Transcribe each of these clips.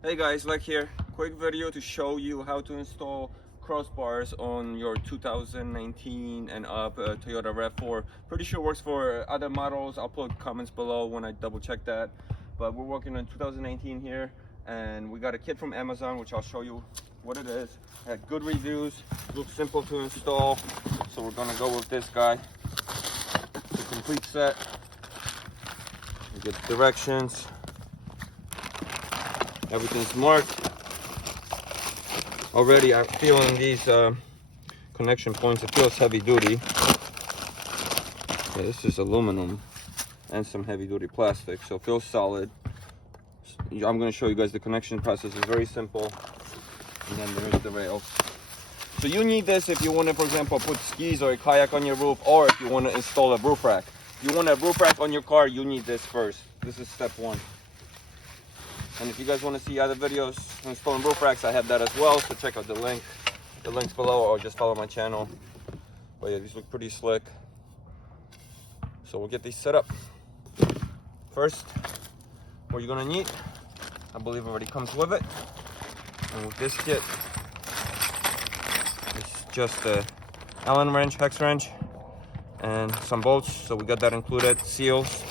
Hey guys, Leck here. Quick video to show you how to install crossbars on your 2019 and up Toyota RAV4. Pretty sure works for other models. I'll put comments below when I double check that. But we're working on 2019 here, and we got a kit from Amazon, which I'll show you what it is. Had good reviews, looks simple to install, so we're gonna go with this guy. The complete set. You get the directions. Everything's marked. Already I'm feeling these connection points. It feels heavy duty. Yeah, this is aluminum and some heavy duty plastic, so it feels solid. I'm going to show you guys the connection process. Is very simple. And then there's the rails. So you need this if you want to, for example, put skis or a kayak on your roof, or if you want to install a roof rack. If you want a roof rack on your car, you need this first. This is step one. And if you guys want to see other videos installing roof racks, I have that as well, so check out the link. The link's below, or just follow my channel. But yeah, these look pretty slick. So we'll get these set up. First, what you're gonna need, I believe it already comes with it. And with this kit, it's just a Allen wrench, hex wrench, and some bolts. So we got that included, seals.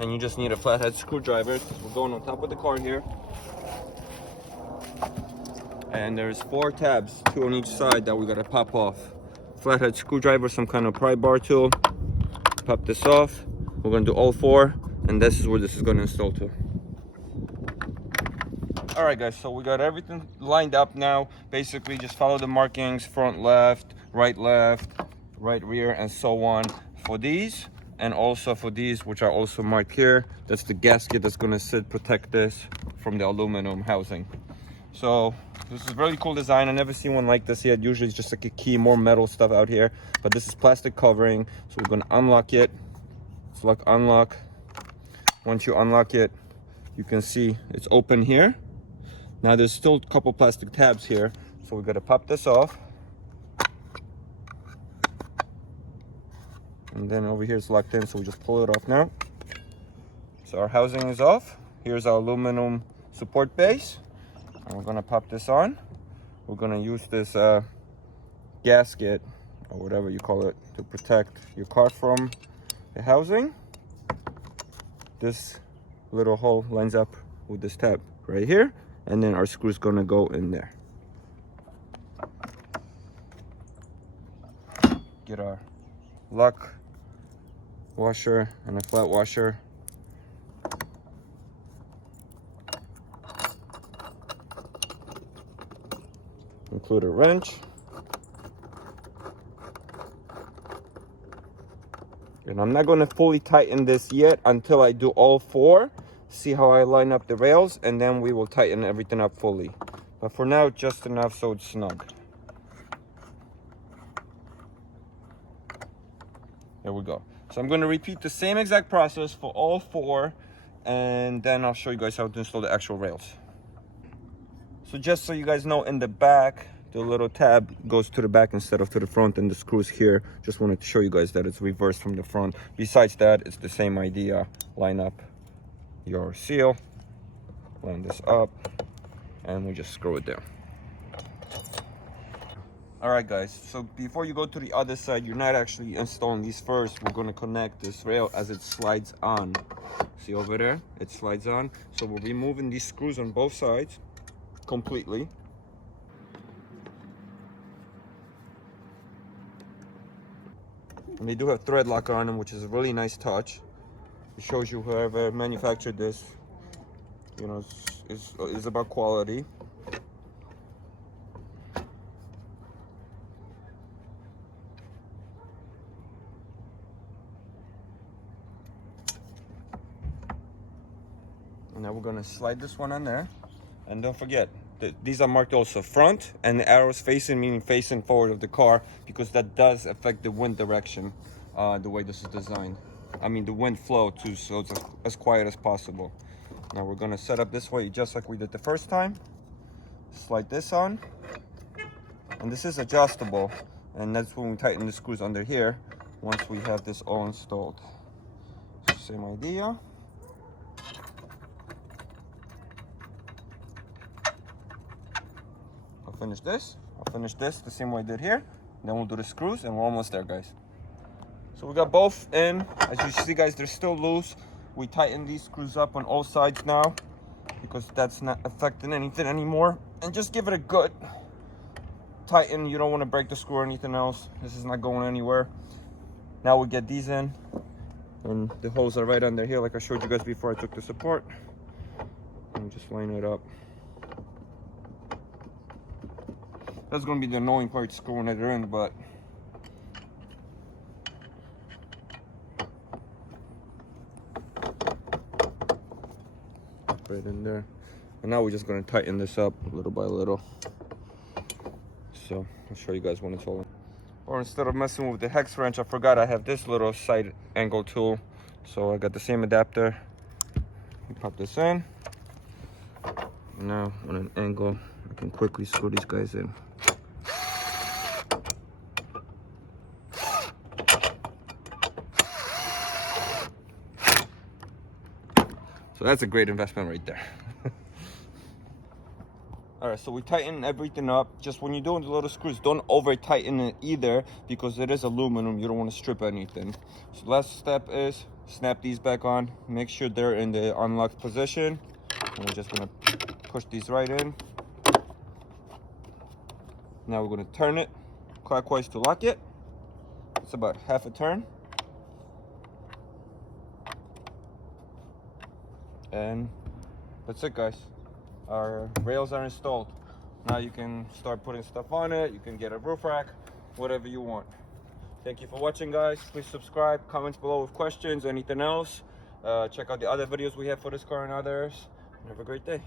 And you just need a flathead screwdriver. We're going on top of the car here. And there's 4 tabs, 2 on each side, that we gotta pop off. Flathead screwdriver, some kind of pry bar tool. Pop this off. We're gonna do all 4, and this is where this is gonna install to. All right guys, so we got everything lined up now. Basically just follow the markings, front left, right rear, and so on for these. And also for these, which are also marked here, that's the gasket that's gonna protect this from the aluminum housing. So this is a really cool design. I never seen one like this yet. Usually it's just like a key, more metal stuff out here, but this is plastic covering. So we're gonna unlock it. It's like unlock. Once you unlock it, you can see it's open here. Now there's still a couple plastic tabs here, so we gotta pop this off. And then over here it's locked in, so we just pull it off now. So our housing is off. Here's our aluminum support base. And we're gonna pop this on. We're gonna use this gasket, or whatever you call it, to protect your car from the housing. This little hole lines up with this tab right here. And then our screw's gonna go in there. Get our lock washer and a flat washer. Include a wrench. And I'm not going to fully tighten this yet until I do all 4. See how I line up the rails, and then we will tighten everything up fully. But for now, just enough so it's snug. There we go. So I'm going to repeat the same exact process for all 4, and then I'll show you guys how to install the actual rails. So just so you guys know, in the back, the little tab goes to the back instead of to the front, and the screws here. Just wanted to show you guys that it's reversed from the front. Besides that, it's the same idea. Line up your seal, line this up, and we just screw it down. All right guys, so before you go to the other side, you're not actually installing these first. We're going to connect this rail as it slides on. See over there, it slides on. So we're removing these screws on both sides completely. And they do have thread locker on them, which is a really nice touch. It shows you whoever manufactured this, you know, is about quality. And now we're gonna slide this one on there. And don't forget, these are marked also front, and the arrows facing, meaning facing forward of the car, because that does affect the wind direction, the way this is designed. I mean the wind flow too, so it's as quiet as possible. Now we're gonna set up this way just like we did the first time. Slide this on, and this is adjustable, and that's when we tighten the screws under here once we have this all installed. Same idea. finish this. I'll finish this the same way I did here. Then we'll do the screws and we're almost there, guys. So we got both in. As you see, guys, they're still loose. We tighten these screws up on all sides now because that's not affecting anything anymore. And just give it a good tighten. You don't want to break the screw or anything else. This is not going anywhere. Now we get these in. And the holes are right under here like I showed you guys before I took this apart. And just line it up. That's going to be the annoying part, screwing it in, but right in there. And now we're just going to tighten this up little by little. So I'll show you guys when it's all in. Or instead of messing with the hex wrench, I forgot I have this little side angle tool. So I got the same adapter. You pop this in. Now on an angle, I can quickly screw these guys in. So that's a great investment right there. All right, so we tighten everything up. Just when you're doing the little screws, don't over tighten it either because it is aluminum. You don't want to strip anything. So the last step is snap these back on. Make sure they're in the unlocked position. And we're just gonna push these right in. Now we're gonna turn it clockwise to lock it. It's about half a turn. And that's it, guys. Our rails are installed. Now you can start putting stuff on it. You can get a roof rack, whatever you want. Thank you for watching, guys. Please subscribe, comments below with questions, anything else. Check out the other videos we have for this car and others. Have a great day.